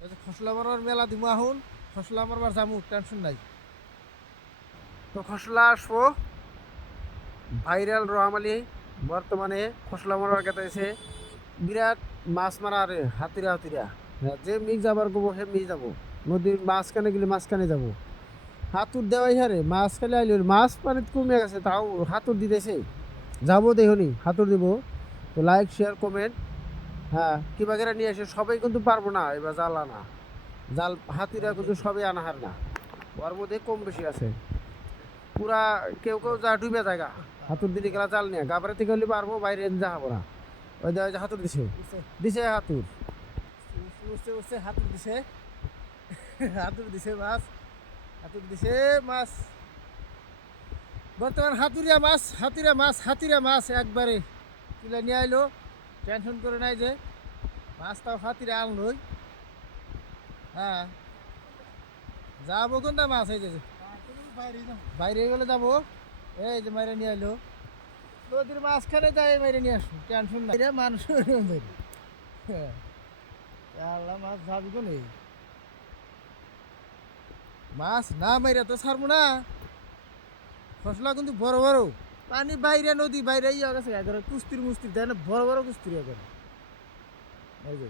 খসলা মারার মেলা দিব আহুন খসলা মারবার যামু টেনশন নাই। তো খসলা আসবো ভাইরাল রোহামালি বর্তমানে খসলা মারার গেতেছে বিরাট মাছ মারা আরে হাতিরা হাতিরা যে মিক যাবার গো হে মিক যাবো নদীর মাঝখানে গেলে মাঝখানে যাবো হাতুর দেওয়াই হারে মাছ খালি আইলে মাছ পানিত কমে গেছে তাও হাতুর দিতেছে যাবো দেখুনি হাতুর দিব। তো লাইক শেয়ার কমেন্ট হ্যাঁ কিবা করে নিয়ে এসে সবাই কিন্তু পারবো না এবার জাল আনা জাল হাতিরা কিন্তু সবই আনাহার না ওর মধ্যে কম বেশি আছে পুরা কেউ কেউ যা ডুবে জায়গা হাতুর দিদি গেলা জাল নিয়ে গাবরা থেকে হলে পারবো বাইরে যা হবো না ওই যে হাতুর দিছে দিছে হাতুর উঠছে উঠছে হাতুর দিছে হাতুর দিছে মাছ হাতুর দিছে মাছ বর্তমান হাতুরিয়া মাছ হাতিরা মাছ হাতিরা মাছ একবারে তুলে নিয়ে আইলো টেনশন করে নাই যে মাছটাও হাতিরা আনলোই হ্যাঁ যাবো কোনটা মাছ এই যে বাইরে গেলে যাবো এই যে মাইরে নিয়ে আইলো নদীর মাঝখানে যাই মাইরে নিয়ে আসবো টেনশন নাই মানুষ আল্লাহ মাছ যাবি কোনে মাছ না মাইরা তো ছাড়বো না ফসলা কিন্তু বড় বড় পানি বাইরে নদী বাইরে ইয়ে গেছে কুস্তির মুস্তির দেয় না বড় বড় কুস্তির করে এই যে